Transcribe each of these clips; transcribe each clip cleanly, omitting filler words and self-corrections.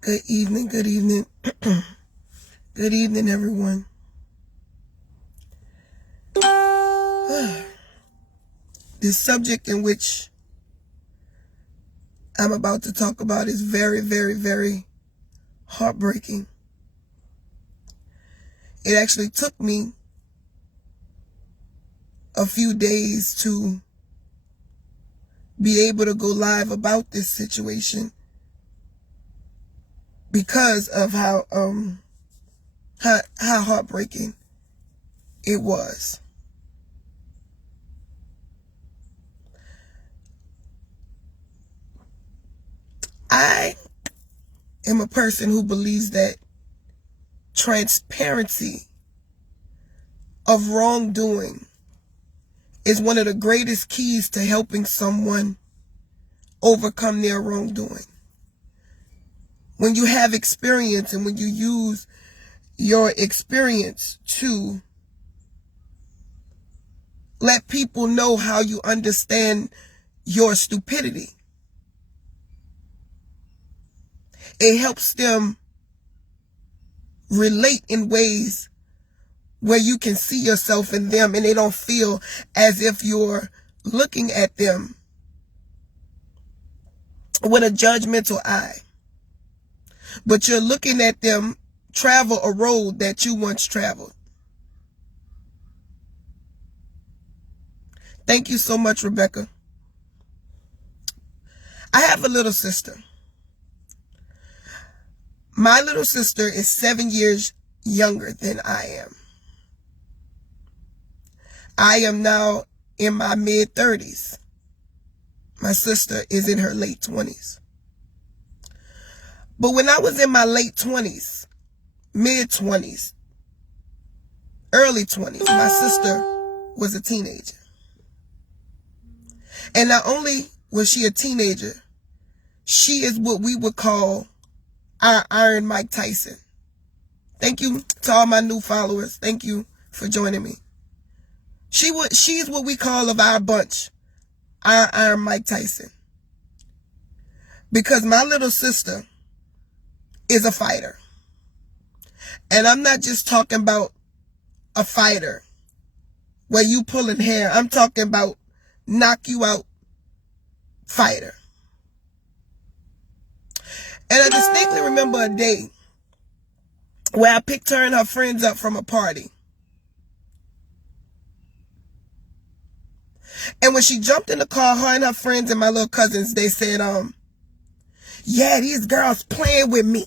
Good evening, good evening. Good evening, everyone. The subject in which I'm about to talk about is very, very, very heartbreaking. It actually took me a few days to be able to go live about this situation because of how heartbreaking it was. I am a person who believes that transparency of wrongdoing is one of the greatest keys to helping someone overcome their wrongdoing. When you have experience and when you use your experience to let people know how you understand your stupidity, it helps them relate in ways where you can see yourself in them and they don't feel as if you're looking at them with a judgmental eye, but you're looking at them travel a road that you once traveled. Thank you so much, Rebecca. I have a little sister. My little sister is 7 years younger than I am. I am now in my mid-30s. My sister is in her late 20s. But when I was in my late 20s, mid-20s, early 20s, my sister was a teenager. And not only was she a teenager, she is what we would call our Iron Mike Tyson. Thank you to all my new followers. Thank you for joining me. She's what we call of our bunch, our Iron Mike Tyson. Because my little sister is a fighter. And I'm not just talking about a fighter where you pulling hair. I'm talking about knock you out fighter. And I distinctly remember a day where I picked her and her friends up from a party. And when she jumped in the car, her and her friends and my little cousins, they said, yeah, these girls playing with me.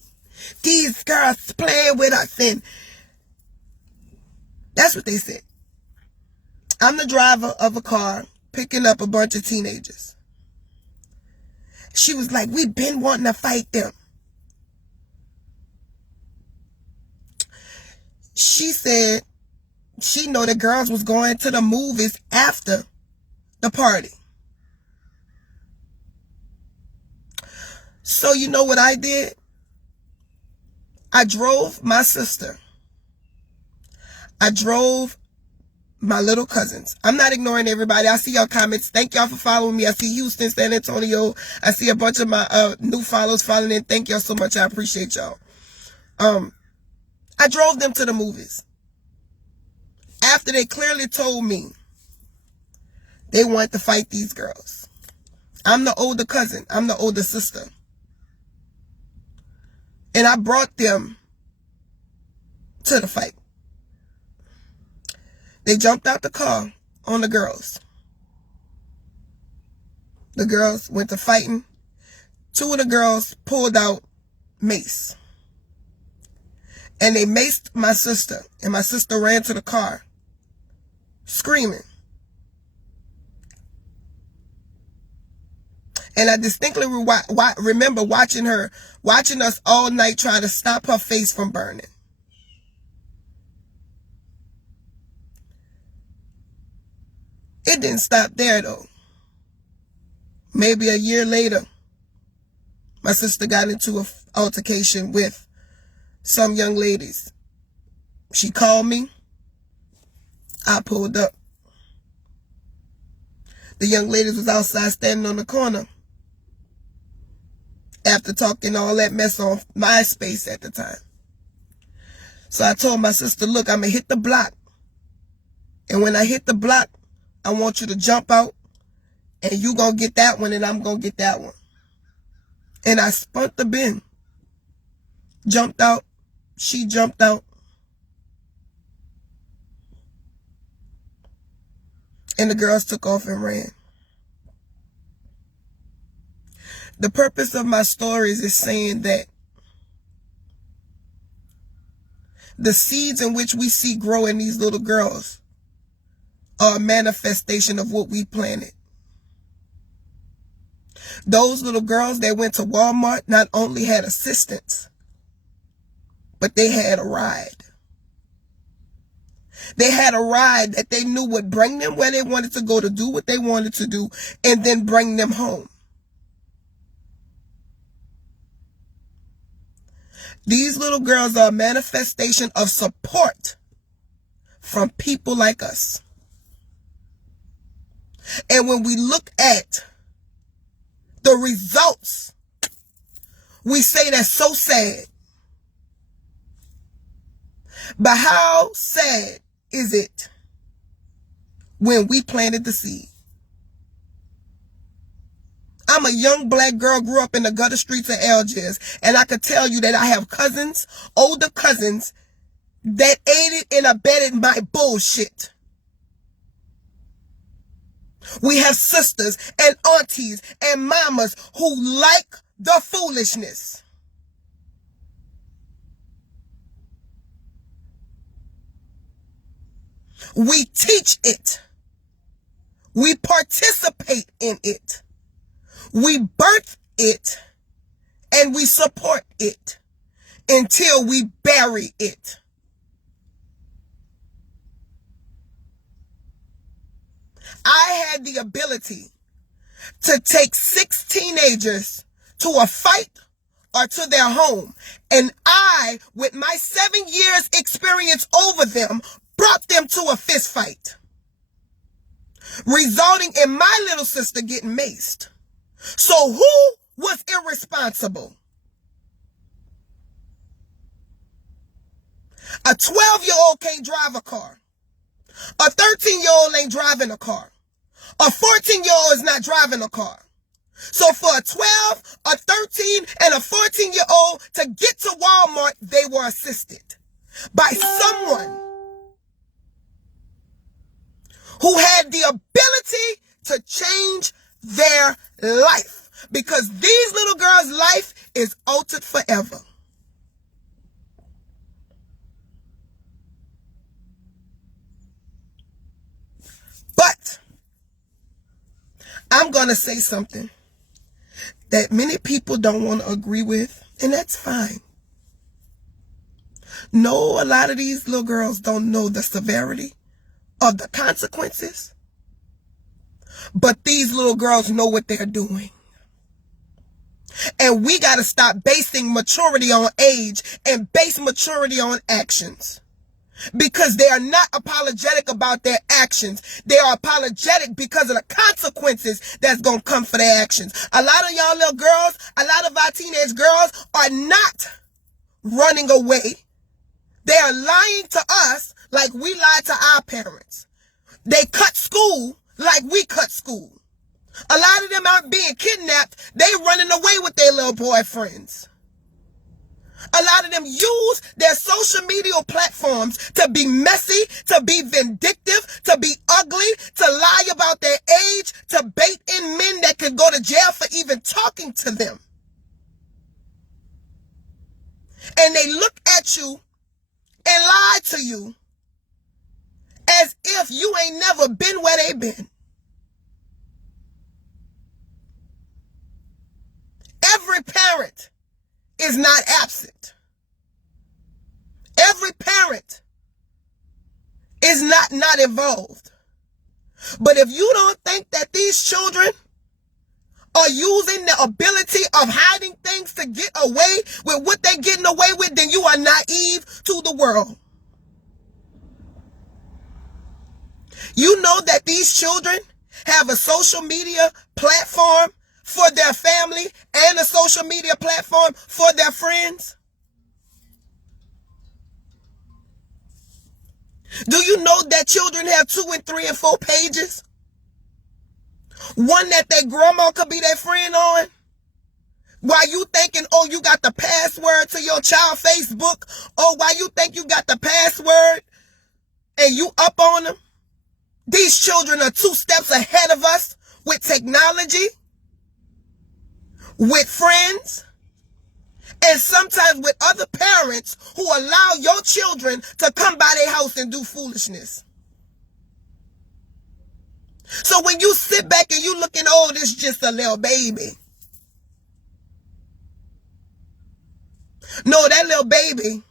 These girls playing with us. And that's what they said. I'm the driver of a car picking up a bunch of teenagers. She was like, we've been wanting to fight them. She said she know the girls was going to the movies after the party. So you know what I did? I drove my sister. I drove my little cousins. I'm not ignoring everybody. I see y'all comments. Thank y'all for following me. I see Houston, San Antonio. I see a bunch of my new followers following in. Thank y'all so much. I appreciate y'all. I drove them to the movies after they clearly told me they wanted to fight these girls. I'm the older cousin. I'm the older sister. And I brought them to the fight. They jumped out the car on the girls. The girls went to fighting. Two of the girls pulled out mace. And they maced my sister. And my sister ran to the car, screaming. And I distinctly remember watching us all night trying to stop her face from burning. It didn't stop there, though. Maybe a year later, my sister got into an altercation with some young ladies. She called me. I pulled up. The young ladies was outside standing on the corner. after talking all that mess on MySpace at the time. So I told my sister, look, I'm going to hit the block. And when I hit the block, I want you to jump out. And you going to get that one and I'm going to get that one. And I spun the bin. Jumped out. She jumped out. And the girls took off and ran. The purpose of my stories is saying that the seeds in which we see grow in these little girls are a manifestation of what we planted. Those little girls that went to Walmart not only had assistance, but they had a ride. They had a ride that they knew would bring them where they wanted to go to do what they wanted to do and then bring them home. These little girls are a manifestation of support from people like us. And when we look at the results, we say that's so sad. But how sad is it when we planted the seed? I'm a young black girl, grew up in the gutter streets of Algiers, and I could tell you that I have cousins, older cousins, that aided and abetted my bullshit. We have sisters and aunties and mamas who like the foolishness. We teach it. We participate in it. We birth it and we support it until we bury it. I had the ability to take 6 teenagers to a fight or to their home, and I, with my 7 years experience over them, brought them to a fist fight, resulting in my little sister getting maced. So who was irresponsible? A 12-year-old can't drive a car. A 13-year-old ain't driving a car. A 14-year-old is not driving a car. So for a 12, a 13, and a 14-year-old to get to Walmart, they were assisted by someone who had the ability to change their life, because these little girls' life is altered forever. But I'm going to say something that many people don't want to agree with, and that's fine. No, a lot of these little girls don't know the severity of the consequences, but these little girls know what they're doing. And we got to stop basing maturity on age and base maturity on actions. Because they are not apologetic about their actions. They are apologetic because of the consequences that's going to come for their actions. A lot of y'all little girls, a lot of our teenage girls are not running away. They are lying to us like we lied to our parents. They cut school like we cut school. A lot of them aren't being kidnapped. They running away with their little boyfriends. A lot of them use their social media platforms to be messy, to be vindictive, to be ugly, to lie about their age, to bait in men that could go to jail for even talking to them. And they look at you and lie to you as if you ain't never been where they been. Every parent is not absent. Every parent is not involved. But if you don't think that these children are using the ability of hiding things to get away with what they're getting away with, then you are naive to the world. You know that these children have a social media platform for their family and a social media platform for their friends? Do you know that children have 2 and 3 and 4 pages? One that their grandma could be their friend on? While you thinking, oh, you got the password to your child Facebook? Oh, while you think you got the password and you up on them? These children are 2 steps ahead of us with technology, with friends, and sometimes with other parents who allow your children to come by their house and do foolishness. So when you sit back and you looking, oh, this just a little baby. No, that little baby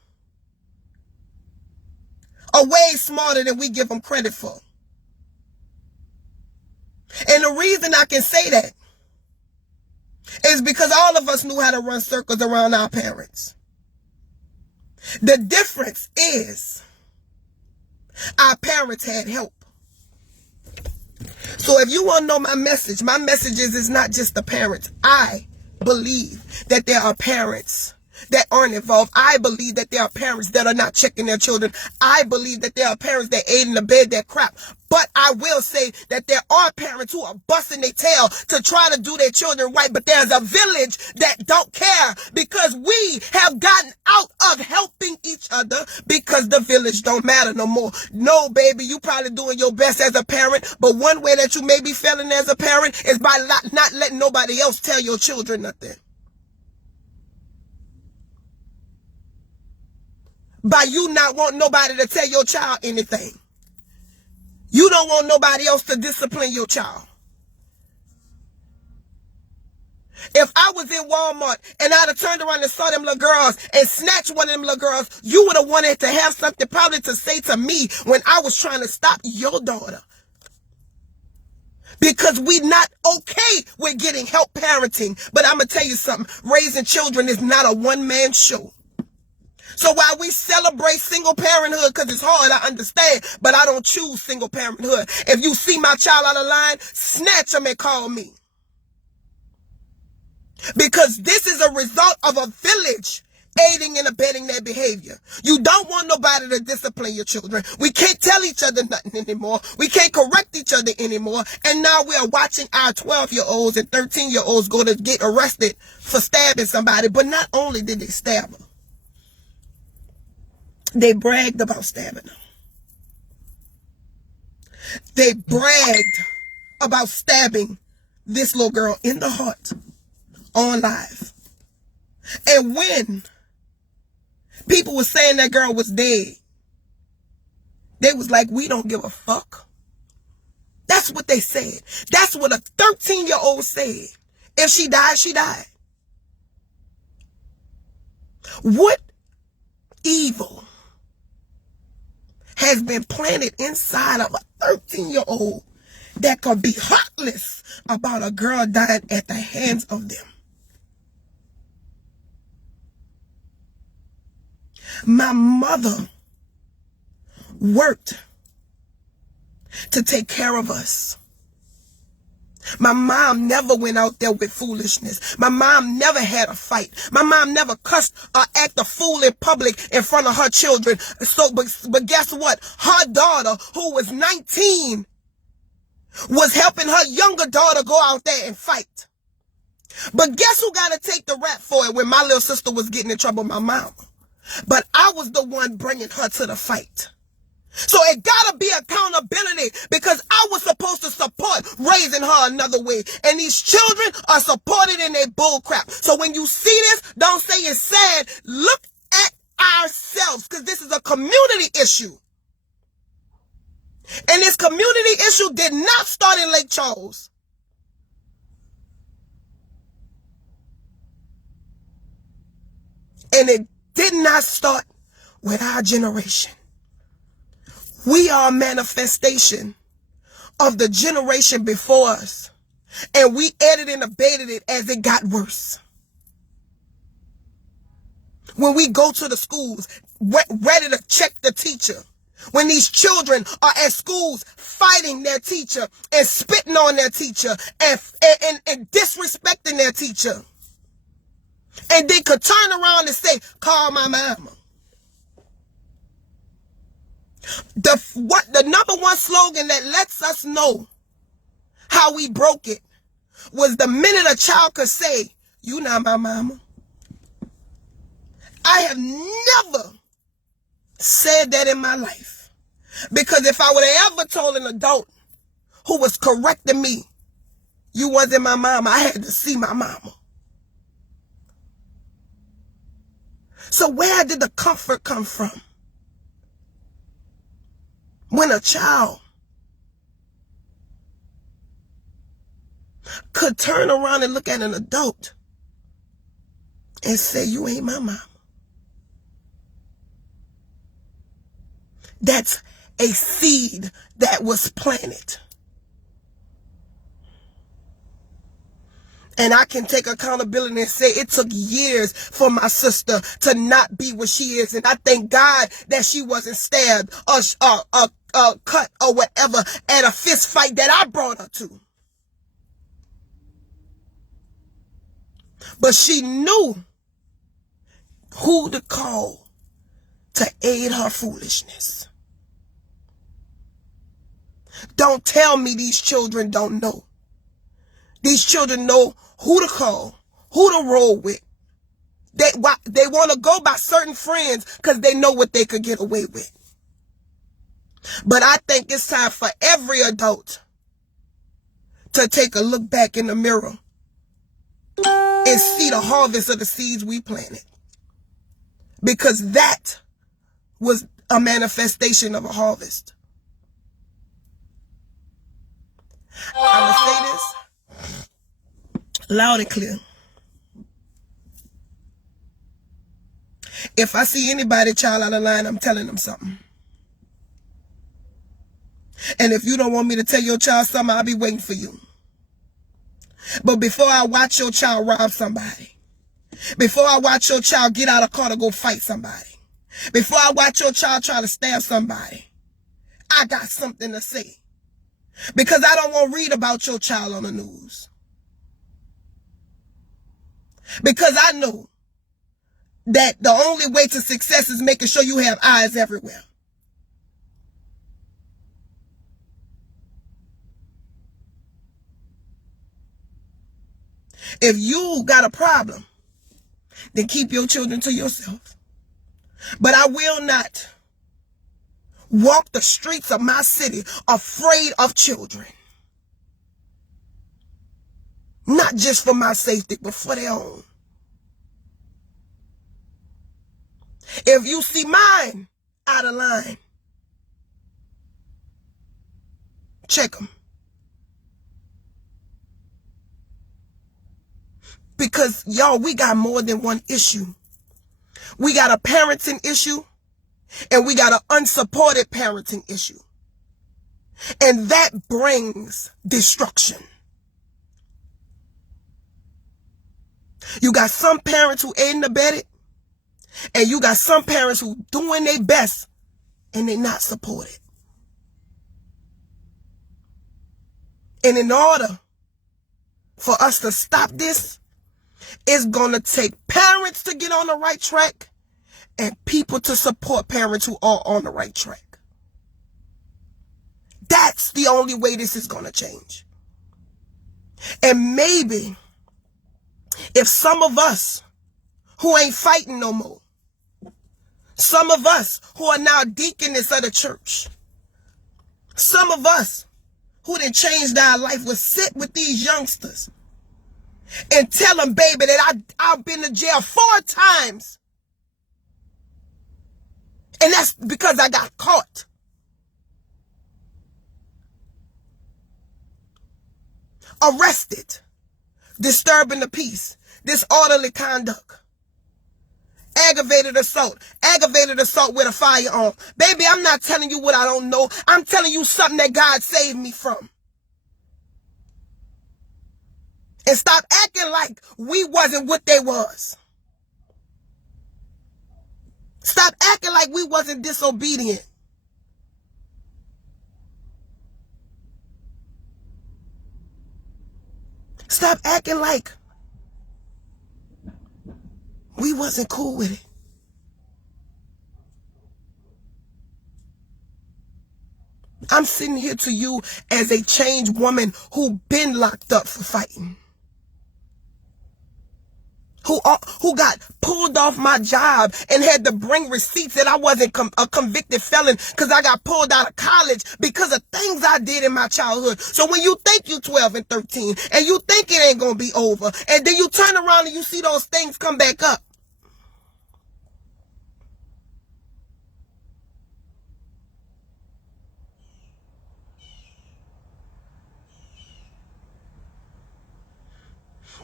are way smarter than we give them credit for. And the reason I can say that is because all of us knew how to run circles around our parents. The difference is our parents had help. So if you want to know my message is it's not just the parents. I believe that there are parents that aren't involved. I believe that there are parents that are not checking their children. I believe that there are parents that ate in the bed that crap. But I will say that there are parents who are busting their tail to try to do their children right. But there's a village that don't care because we have gotten out of helping each other because the village don't matter no more. No, baby, you probably doing your best as a parent. But one way that you may be failing as a parent is by not letting nobody else tell your children nothing. By you not wanting nobody to tell your child anything. You don't want nobody else to discipline your child. If I was in Walmart and I'd have turned around and saw them little girls and snatched one of them little girls, you would have wanted to have something probably to say to me when I was trying to stop your daughter. Because we not okay with getting help parenting. But I'm going to tell you something. Raising children is not a one-man show. So while we celebrate single parenthood, because it's hard, I understand, but I don't choose single parenthood. If you see my child out of line, snatch them and call me. Because this is a result of a village aiding and abetting their behavior. You don't want nobody to discipline your children. We can't tell each other nothing anymore. We can't correct each other anymore. And now we are watching our 12-year-olds and 13-year-olds go to get arrested for stabbing somebody. But not only did they stab them, they bragged about stabbing them. They bragged about stabbing this little girl in the heart on live. And when people were saying that girl was dead, they was like, we don't give a fuck. That's what they said. That's what a 13-year-old said. If she died, she died. What evil has been planted inside of a 13-year-old that could be heartless about a girl dying at the hands of them? My mother worked to take care of us. My mom never went out there with foolishness. My mom never had a fight. My mom never cussed or acted a fool in public in front of her children. So, but guess what? Her daughter, who was 19, was helping her younger daughter go out there and fight. But guess who got to take the rap for it when my little sister was getting in trouble? My mama. But I was the one bringing her to the fight. So it gotta be accountability because I was supposed to support raising her another way. And these children are supported in their bull crap. So when you see this, don't say it's sad. Look at ourselves because this is a community issue. And this community issue did not start in Lake Charles. And it did not start with our generation. We are a manifestation of the generation before us. And we edited and abated it as it got worse. When we go to the schools, ready to check the teacher, When these children are at schools fighting their teacher and spitting on their teacher and disrespecting their teacher. And they could turn around and say, call my mama. The number one slogan that lets us know how we broke it was the minute a child could say, you not my mama. I have never said that in my life. Because if I would have ever told an adult who was correcting me, you wasn't my mama, I had to see my mama. So where did the comfort come from? When a child could turn around and look at an adult and say, you ain't my mama. That's a seed that was planted. And I can take accountability and say it took years for my sister to not be what she is. And I thank God that she wasn't stabbed or cut or whatever at a fist fight that I brought her to. But she knew who to call to aid her foolishness. Don't tell me these children don't know. These children know who to call, who to roll with. They want to go by certain friends because they know what they could get away with. But I think it's time for every adult to take a look back in the mirror and see the harvest of the seeds we planted. Because that was a manifestation of a harvest. I'm going to say this loud and clear. If I see anybody child out of line, I'm telling them something. And if you don't want me to tell your child something, I'll be waiting for you. But before I watch your child rob somebody, before I watch your child get out of car to go fight somebody, before I watch your child try to stab somebody, I got something to say. Because I don't want to read about your child on the news. Because I know that the only way to success is making sure you have eyes everywhere. If you got a problem, then keep your children to yourself. But I will not walk the streets of my city afraid of children. Not just for my safety, but for their own. If you see mine out of line, check them. Because, y'all, we got more than one issue. We got a parenting issue, and we got an unsupported parenting issue. And that brings destruction. You got some parents who aid and abetted, and you got some parents who doing their best, and they not supported. And in order for us to stop this, it's going to take parents to get on the right track and people to support parents who are on the right track. That's the only way this is going to change. And maybe if some of us who ain't fighting no more, some of us who are now deaconess of the church, some of us who done changed our life will sit with these youngsters and tell them, baby, that I've been to jail 4 times. And that's because I got caught. Arrested. Disturbing the peace. Disorderly conduct. Aggravated assault with a firearm. Baby, I'm not telling you what I don't know. I'm telling you something that God saved me from. And stop acting like we wasn't what they was. Stop acting like we wasn't disobedient. Stop acting like we wasn't cool with it. I'm sitting here to you as a changed woman who been locked up for fighting. Who got pulled off my job and had to bring receipts that I wasn't a convicted felon because I got pulled out of college because of things I did in my childhood. So when you think you 12 and 13 and you think it ain't going to be over, and then you turn around and you see those things come back up.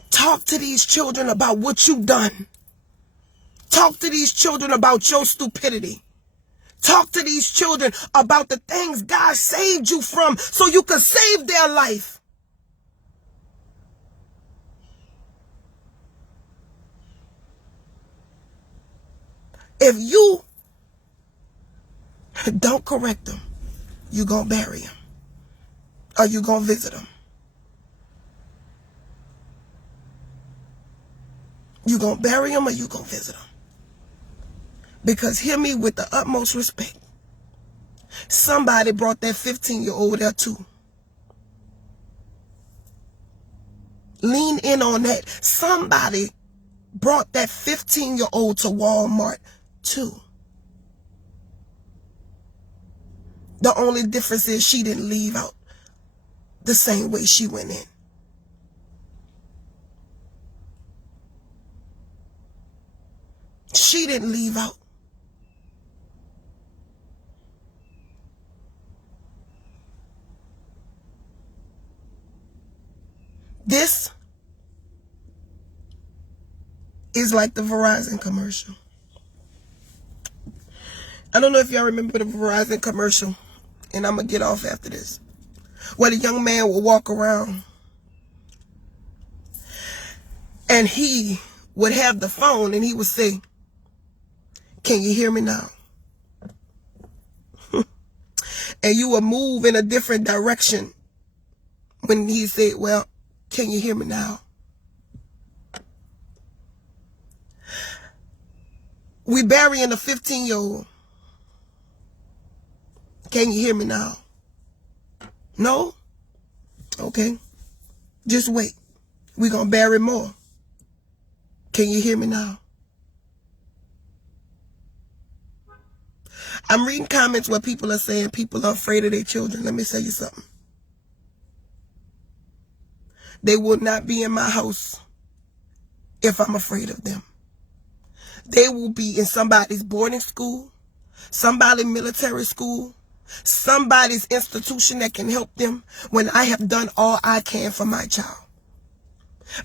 Talk to these children about what you've done. Talk to these children about your stupidity. Talk to these children about the things God saved you from so you can save their life. If you don't correct them, you gonna bury them. Or you gonna visit them. You gonna bury them or you gonna visit them. Because hear me with the utmost respect. Somebody brought that 15-year-old there too. Lean in on that. Somebody brought that 15-year-old to Walmart too. The only difference is she didn't leave out the same way she went in. She didn't leave out. This is like the Verizon commercial. I don't know if y'all remember the Verizon commercial, and I'm going to get off after this, where the young man will walk around and he would have the phone and he would say, "Can you hear me now?" And you would move in a different direction when he said, "Well, can you hear me now?" We burying a 15-year-old. Can you hear me now? No? Okay. Just wait. We're going to bury more. Can you hear me now? I'm reading comments where people are saying people are afraid of their children. Let me tell you something. They will not be in my house if I'm afraid of them. They will be in somebody's boarding school, somebody's military school, somebody's institution that can help them when I have done all I can for my child.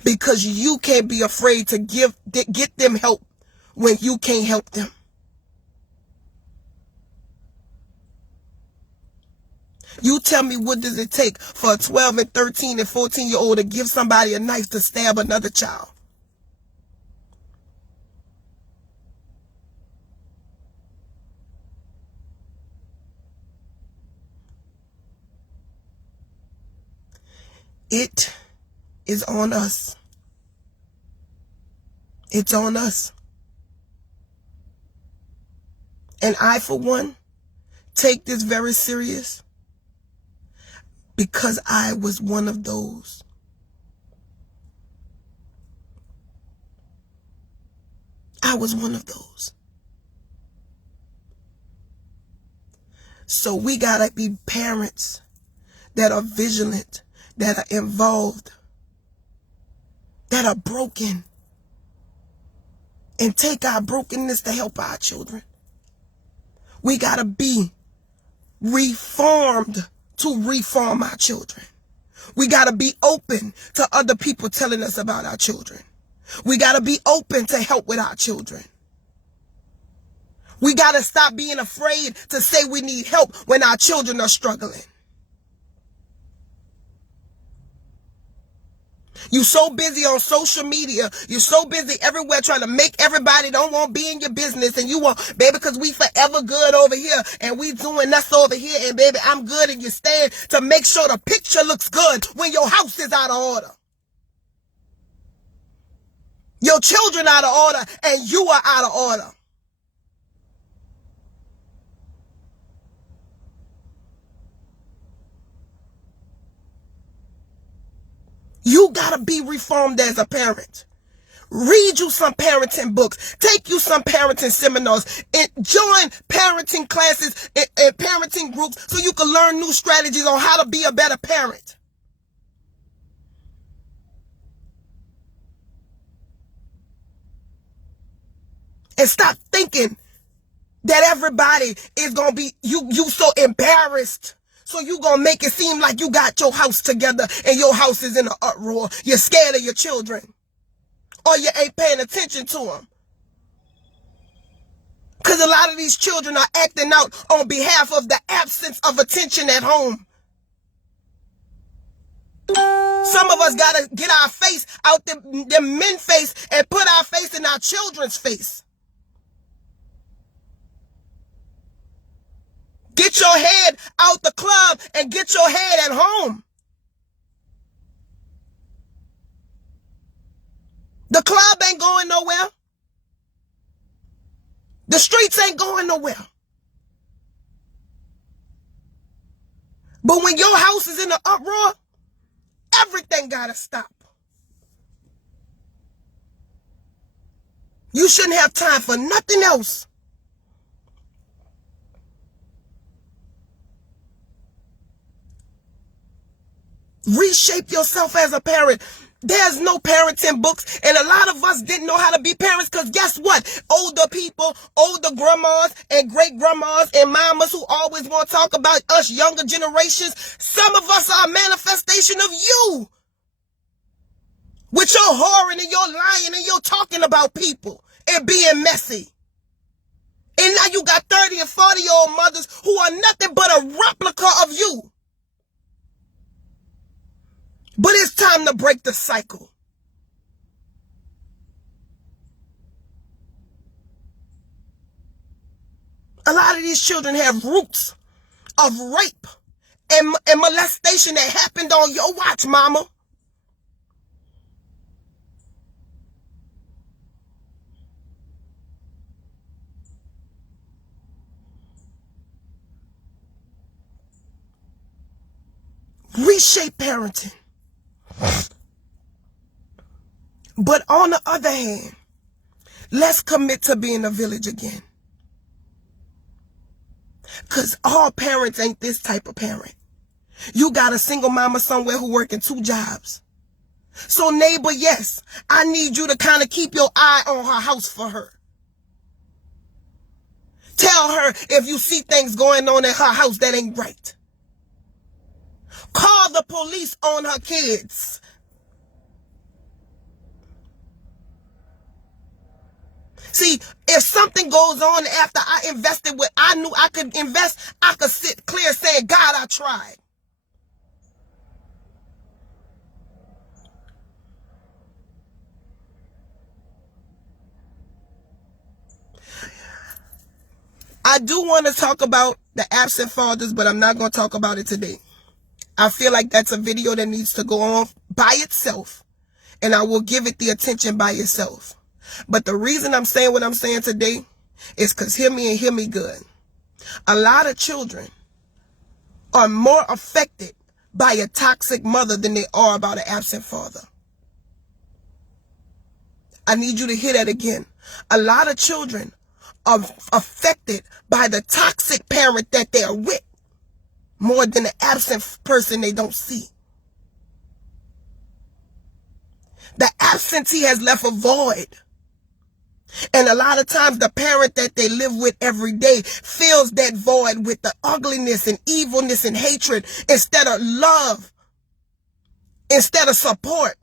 Because you can't be afraid to get them help when you can't help them. You tell me, what does it take for a 12 and 13 and 14-year-old to give somebody a knife to stab another child? It is on us. It's on us. And I, for one, take this very serious because I was one of those. I was one of those. So we gotta be parents that are vigilant, that are involved, that are broken, and take our brokenness to help our children. We gotta be reformed to reform our children. We gotta be open to other people telling us about our children. We gotta be open to help with our children. We gotta stop being afraid to say we need help when our children are struggling. You're so busy on social media. You're so busy everywhere trying to make everybody don't want to be in your business. And you want, baby, because we forever good over here. And we doing us over here. And baby, I'm good. And you stand to make sure the picture looks good when your house is out of order. Your children out of order and you are out of order. You gotta be reformed as a parent. Read you some parenting books. Take you some parenting seminars. And join parenting classes and parenting groups so you can learn new strategies on how to be a better parent. And stop thinking that everybody is going to be, you so embarrassed. So you going to make it seem like you got your house together and your house is in an uproar. You're scared of your children. Or you ain't paying attention to them. Because a lot of these children are acting out on behalf of the absence of attention at home. Some of us got to get our face out the men's face and put our face in our children's face. Get your head out the club and get your head at home. The club ain't going nowhere. The streets ain't going nowhere. But when your house is in an uproar, everything gotta stop. You shouldn't have time for nothing else. Reshape yourself as a parent. There's no parenting books, and a lot of us didn't know how to be parents because guess what? Older people, older grandmas and great grandmas and mamas who always want to talk about us younger generations, some of us are a manifestation of you. With your whoring and your lying and your talking about people and being messy. And now you got 30 and 40-year-old mothers who are nothing but a replica of you. But it's time to break the cycle. A lot of these children have roots of rape and molestation that happened on your watch, mama. Reshape parenting. But on the other hand, let's commit to being a village again. Because all parents ain't this type of parent. You got a single mama somewhere who working 2 jobs. So neighbor, yes, I need you to kind of keep your eye on her house for her. Tell her if you see things going on at her house that ain't right. Call the police on her kids. See, if something goes on after I invested what I knew I could invest, I could sit clear saying, God, I tried. I do want to talk about the absent fathers, but I'm not going to talk about it today. I feel like that's a video that needs to go on by itself, and I will give it the attention by itself. But the reason I'm saying what I'm saying today is because hear me and hear me good. A lot of children are more affected by a toxic mother than they are about an absent father. I need you to hear that again. A lot of children are affected by the toxic parent that they're with more than the absent person they don't see. The absentee has left a void. And a lot of times the parent that they live with every day fills that void with the ugliness and evilness and hatred instead of love, instead of support.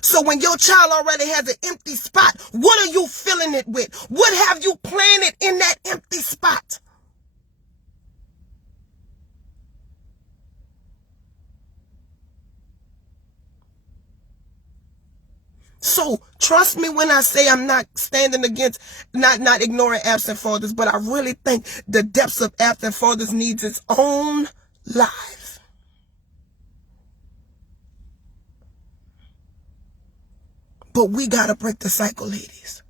So when your child already has an empty spot, what are you filling it with? What have you planted in that empty spot? So trust me when I say I'm not standing against, not ignoring absent fathers, but I really think the depths of absent fathers needs its own life. But we got to break the cycle, ladies.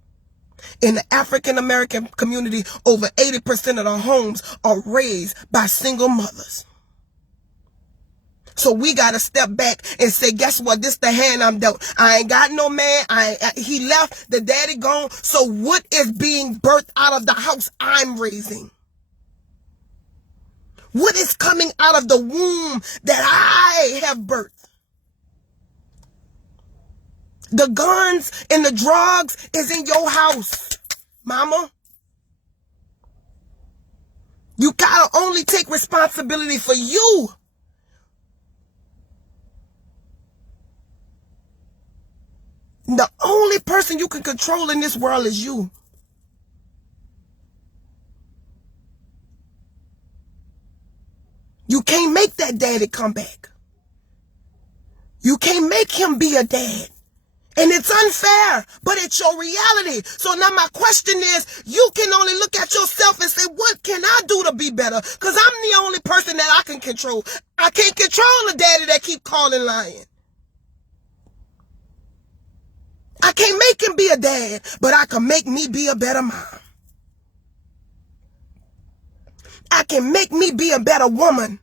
In the African American community, over 80% of the homes are raised by single mothers. So we got to step back and say, guess what? This the hand I'm dealt. I ain't got no man. He left, the daddy gone. So what is being birthed out of the house I'm raising? What is coming out of the womb that I have birthed? The guns and the drugs is in your house, mama. You gotta only take responsibility for you. The only person you can control in this world is you. You can't make that daddy come back. You can't make him be a dad. And it's unfair, but it's your reality. So now my question is, you can only look at yourself and say, what can I do to be better? Because I'm the only person that I can control. I can't control the daddy that keep calling lying. I can't make him be a dad, but I can make me be a better mom. I can make me be a better woman.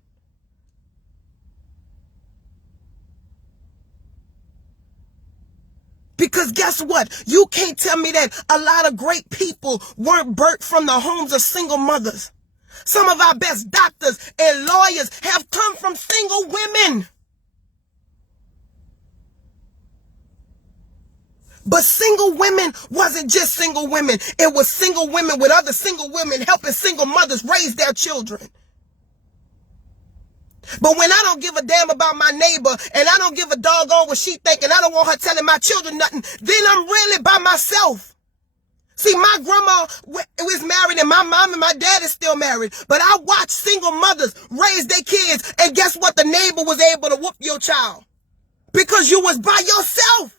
Because guess what? You can't tell me that a lot of great people weren't birthed from the homes of single mothers. Some of our best doctors and lawyers have come from single women. But single women wasn't just single women. It was single women with other single women helping single mothers raise their children. But when I don't give a damn about my neighbor and I don't give a doggone what she think and I don't want her telling my children nothing, then I'm really by myself. See, my grandma was married and my mom and my dad is still married. But I watched single mothers raise their kids, and guess what? The neighbor was able to whoop your child because you was by yourself.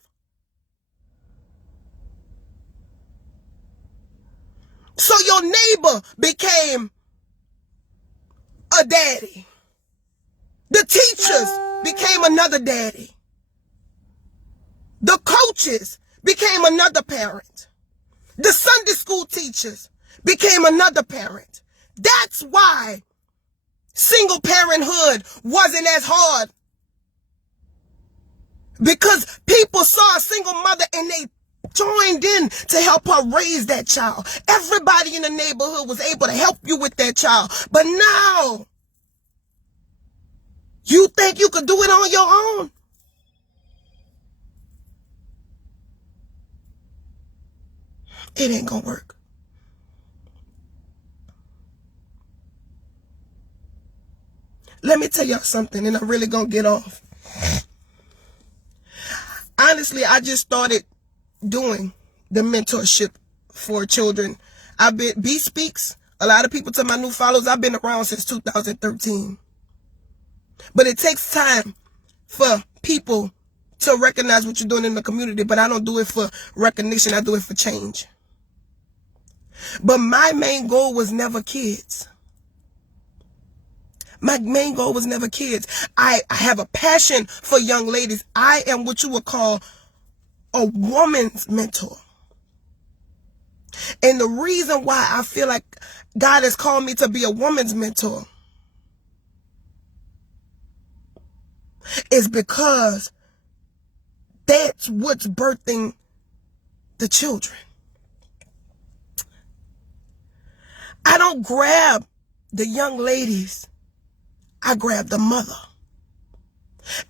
So your neighbor became a daddy. The teachers became another daddy. The coaches became another parent. The Sunday school teachers became another parent. That's why single parenthood wasn't as hard. Because people saw a single mother and they joined in to help her raise that child. Everybody in the neighborhood was able to help you with that child. But now, you think you could do it on your own? It ain't gonna work. Let me tell y'all something, and I'm really gonna get off. Honestly, I just started doing the mentorship for children. B Speaks. A lot of people, to my new followers, I've been around since 2013. But it takes time for people to recognize what you're doing in the community. But I don't do it for recognition. I do it for change. But my main goal was never kids. My main goal was never kids. I have a passion for young ladies. I am what you would call a woman's mentor. And the reason why I feel like God has called me to be a woman's mentor is because that's what's birthing the children. I don't grab the young ladies. I grab the mother.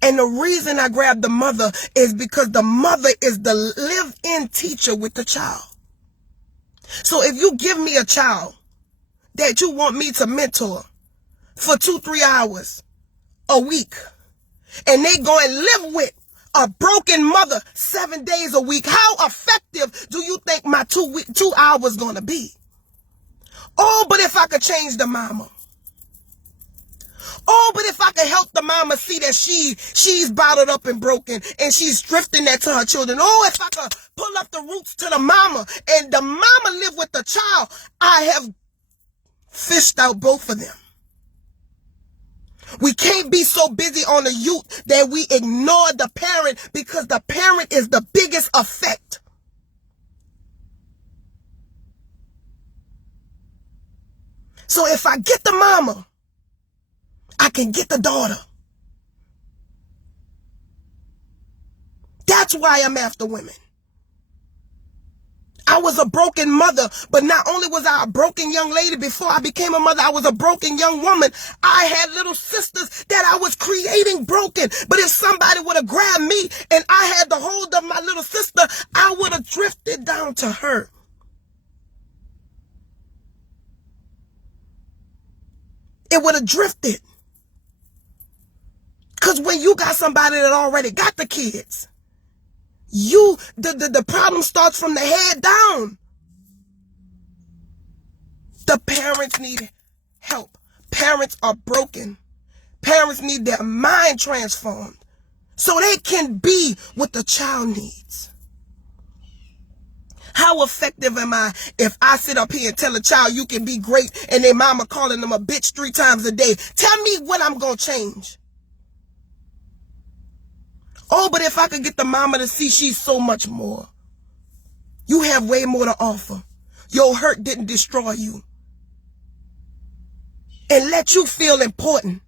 And the reason I grab the mother is because the mother is the live-in teacher with the child. So if you give me a child that you want me to mentor for 2-3 hours a week, and they go and live with a broken mother 7 days a week, how effective do you think my 2 hours gonna be? Oh, but if I could change the mama. Oh, but if I could help the mama see that she's bottled up and broken and she's drifting that to her children. Oh, if I could pull up the roots to the mama and the mama live with the child, I have fished out both of them. We can't be so busy on the youth that we ignore the parent, because the parent is the biggest effect. So if I get the mama, I can get the daughter. That's why I'm after women. I was a broken mother, but not only was I a broken young lady before I became a mother, I was a broken young woman. I had little sisters that I was creating broken. But if somebody would have grabbed me and I had the hold of my little sister, I would have drifted down to her. It would have drifted. Because when you got somebody that already got the kids, the problem starts from the head down. The parents need help. Parents are broken. Parents need their mind transformed so they can be what the child needs. How effective am I if I sit up here and tell a child you can be great and their mama calling them a bitch 3 times a day? Tell me when I'm going to change. Oh, but if I could get the mama to see she's so much more. You have way more to offer. Your hurt didn't destroy you. And let you feel important.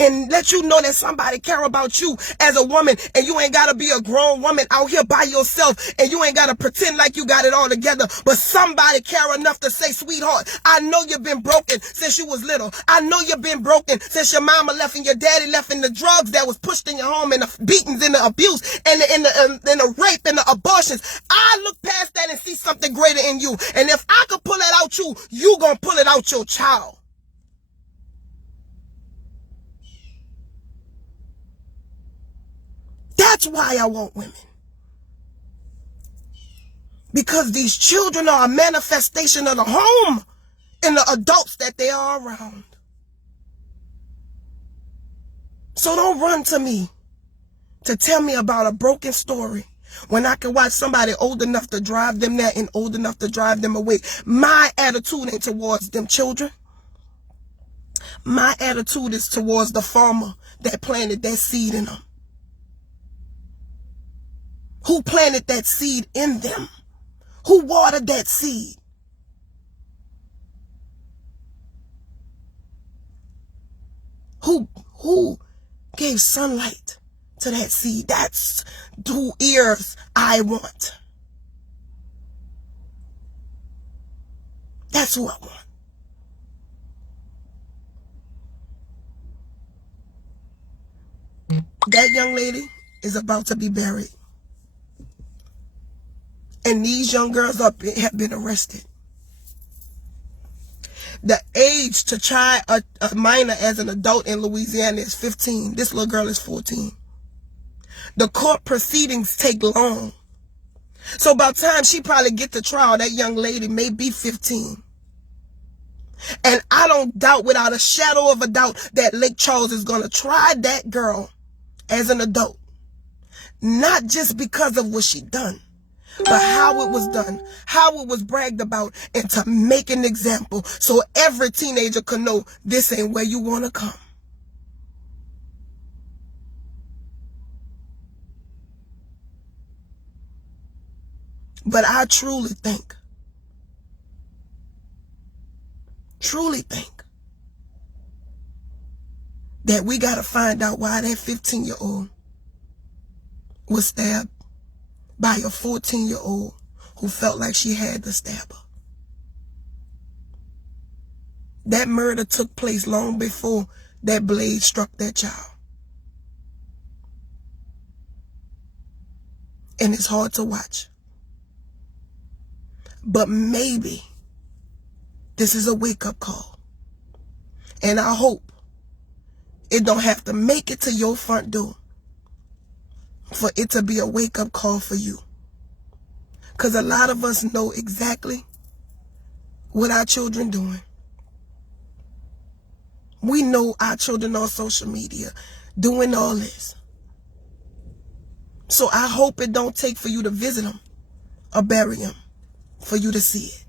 And let you know that somebody care about you as a woman, and you ain't got to be a grown woman out here by yourself, and you ain't got to pretend like you got it all together, but somebody care enough to say, sweetheart, I know you've been broken since you was little. I know you've been broken since your mama left and your daddy left, and the drugs that was pushed in your home, and the beatings and the abuse and the rape and the abortions. I look past that and see something greater in you. And if I could pull it out you gonna pull it out your child. That's why I want women. Because these children are a manifestation of the home and the adults that they are around. So don't run to me to tell me about a broken story when I can watch somebody old enough to drive them there and old enough to drive them away. My attitude ain't towards them children. My attitude is towards the farmer that planted that seed in them. Who planted that seed in them? Who watered that seed? Who gave sunlight to that seed? That's who ears I want. That's who I want. That young lady is about to be buried. And these young girls have been arrested. The age to try a minor as an adult in Louisiana is 15. This little girl is 14. The court proceedings take long. So by the time she probably get to trial, that young lady may be 15. And I don't doubt without a shadow of a doubt that Lake Charles is going to try that girl as an adult. Not just because of what she done, but how it was done, how it was bragged about, and to make an example so every teenager can know this ain't where you want to come. But I truly think that we got to find out why that 15-year-old was stabbed by a 14-year-old who felt like she had to stab her. That murder took place long before that blade struck that child. And it's hard to watch. But maybe this is a wake-up call. And I hope it don't have to make it to your front door for it to be a wake-up call for you. Because a lot of us know exactly what our children doing. We know our children on social media doing all this. So I hope it don't take for you to visit them or bury them for you to see it.